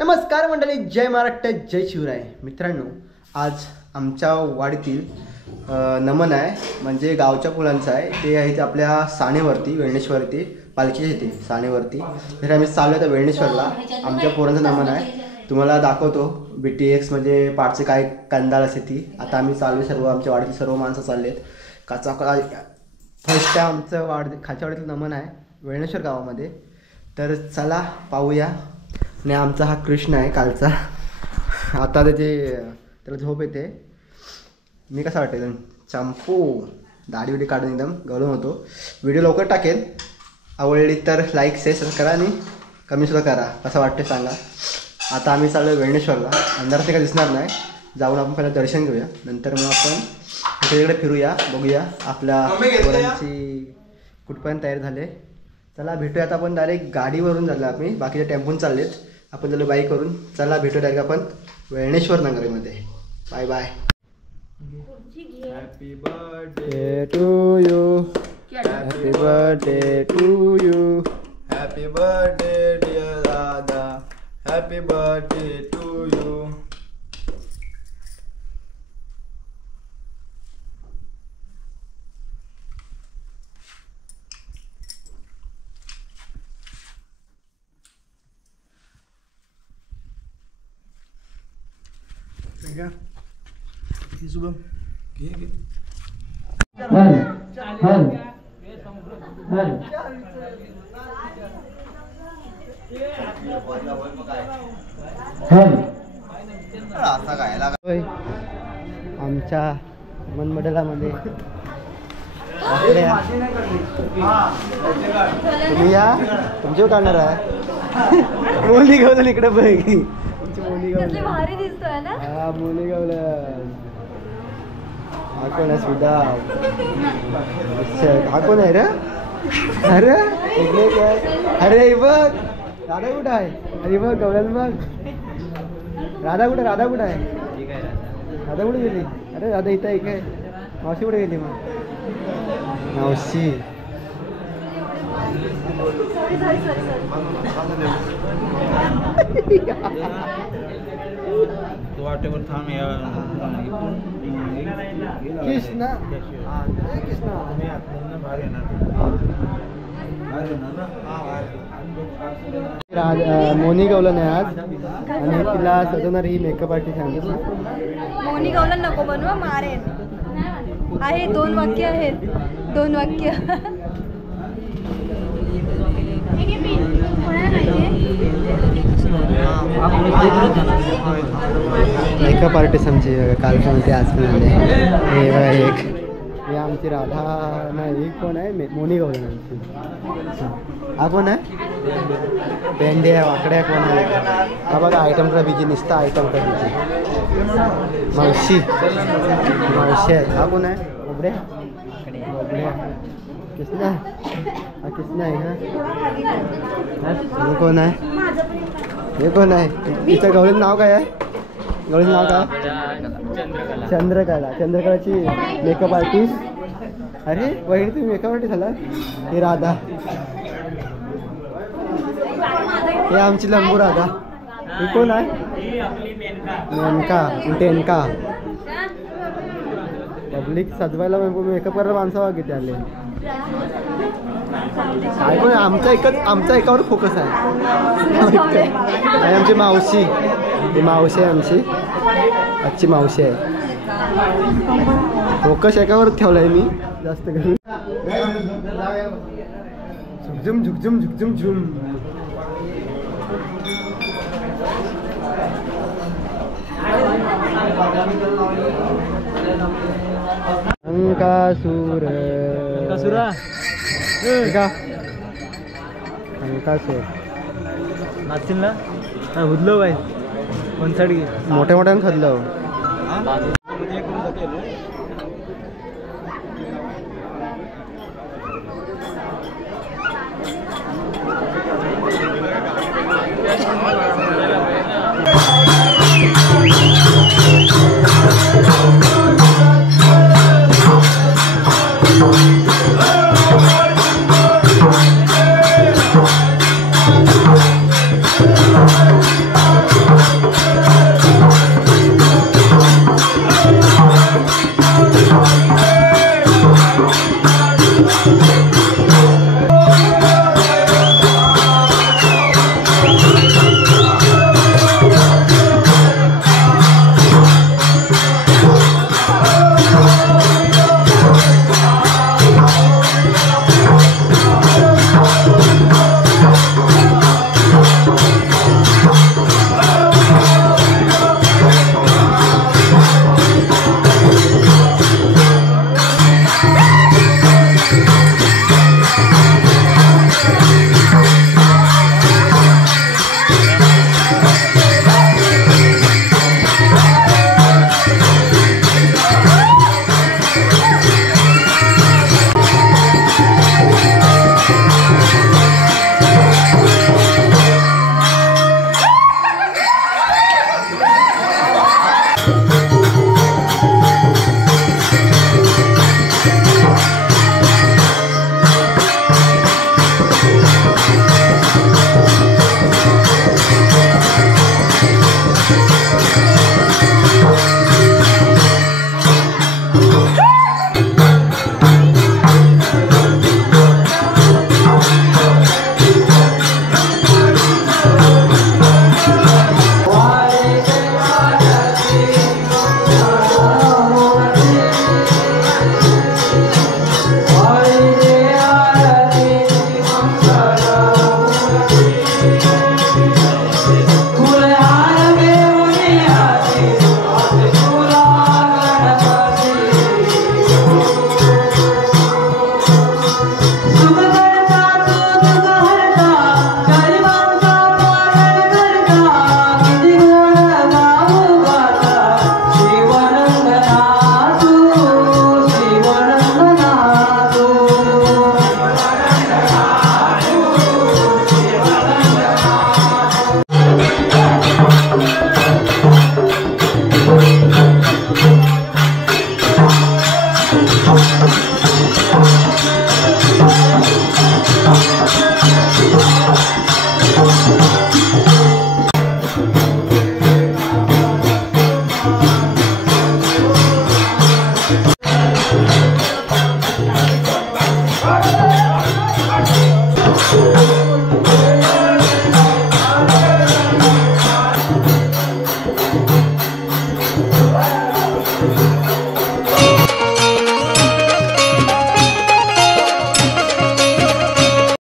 नमस्कार मंडळी, जय महाराष्ट्र, जय शिवराय. मित्रांनो, आज आमच्या वाडीतील नमन आहे, म्हणजे गावच्या मुलांचं आहे. ते आहे ते आपल्या साणेवरती, वेळणेश्वरती पालखीच्या इथे साणेवरती. तर आम्ही चाललो आहे वेळणेश्वरला. आमच्या पोरांचं नमन आहे, तुम्हाला दाखवतो. BTX म्हणजे पाठचे काय कंदाल असते ती. आता आम्ही चाललो, सर्व आमच्या वाडीतील सर्व माणसं चाललेत. फर्स्ट टाइम आमचं खाच्यावाडीतील नमन आहे वेळणेश्वर गावामध्ये. तर चला पाहूया. आणि आमचा हा कृष्ण आहे कालचा. आता त्याला झोप येते. मी कसा वाटतं एकदम चंपू, दाढी बिडी काढून एकदम गळून होतो. व्हिडिओ लवकर टाकेल. आवडली तर लाईक शेअर करा आणि कमेंटसुद्धा करा, कसं वाटते सांगा. आता आम्ही चाललो वेळणेश्वरला. अंधारात काही दिसणार नाही. जाऊन आपण पहिलं दर्शन घेऊया, नंतर मग आपण इकडे फिरूया, बघूया आपल्या पोरांची कुठपर्यंत तयार झाले. चला भेटूया. आता आपण डायरेक्ट गाडीवरून झालं, आम्ही बाकीच्या टेम्पून चाललेत, आपण झालो बाईकवरून. चला भेटूया डायरेक्ट आपण वेळणेश्वर नगरीमध्ये. Bye bye. Happy birthday to you, happy birthday to you, happy birthday dear dada, happy birthday to you. Shubham घे घे. आमच्या मनमंडळामध्ये तुम्ही या, तुमच्यावर काढणार आहे. मोली गावलं इकडे बघ, मोली गावलं भारी दिसतोय ना. हा मोली गावलं. हा कोण आहे सुद्धा? हा कोण आहे रे? अरे अरे बघ राधा कुठं आहे? अरे बघ गवळ्यात बघ. राधा कुठे? राधा कुठं आहे? राधा कुठे गेली? अरे राधा इथं आहे काय? मावशी कुठे गेली मग? मावशी वाटेवर थांब. कृष्णा मोनी गवला नाही आज, आणि तिला सजवणार ही मेकअप आर्टिस्ट सांगितलं. मोनी गवला नको बनवा, मारेन. आहे 2 वाक्य आहेत, 2 वाक्य. मेकअप आर्टिस्ट आमची कालच्या मध्ये आज पण आले. हे बघा एक, हे आमची राधा नाही. ही कोण आहे? मोनी गवळण आमची. हा कोण आहे? पेंड्या वाकड्या कोण आहे? हा बघा आयटम का बिजी निसता आयटम का बिजी. मावशी आहे. हा कोण आहे? बोबड्या बोबड्या. कृष्णा, हा कृष्णा आहे का? हे कोण आहे? हे कोण आहे? तिचं गवळीचं नाव काय आहे? गवळीचं नाव काय? चंद्रकला. चंद्रकलाची मेकअप आर्टिस्ट. अरे वहिनी तुम्ही मेकअप आर्टिस्ट झाला. हे राधा, हे आमची लंबू राधा. ही कोण आहे? टेनका. पब्लिक सजवायला मेकअप करायला माणसं बघा किती आले. काय पण आमचा एकावर फोकस आहे. आणि आमची मावशी, ही मावशी आहे आमची, आजची मावशी आहे. फोकस एकावर ठेवलाय मी जास्त करून. झुकझुम झुकझुम झुकझुम झुम. अंकासूर अंकासूर नाचतील ना? हुदलो बाई, 1 साईड मोठ्या मोठ्यानं खदलं.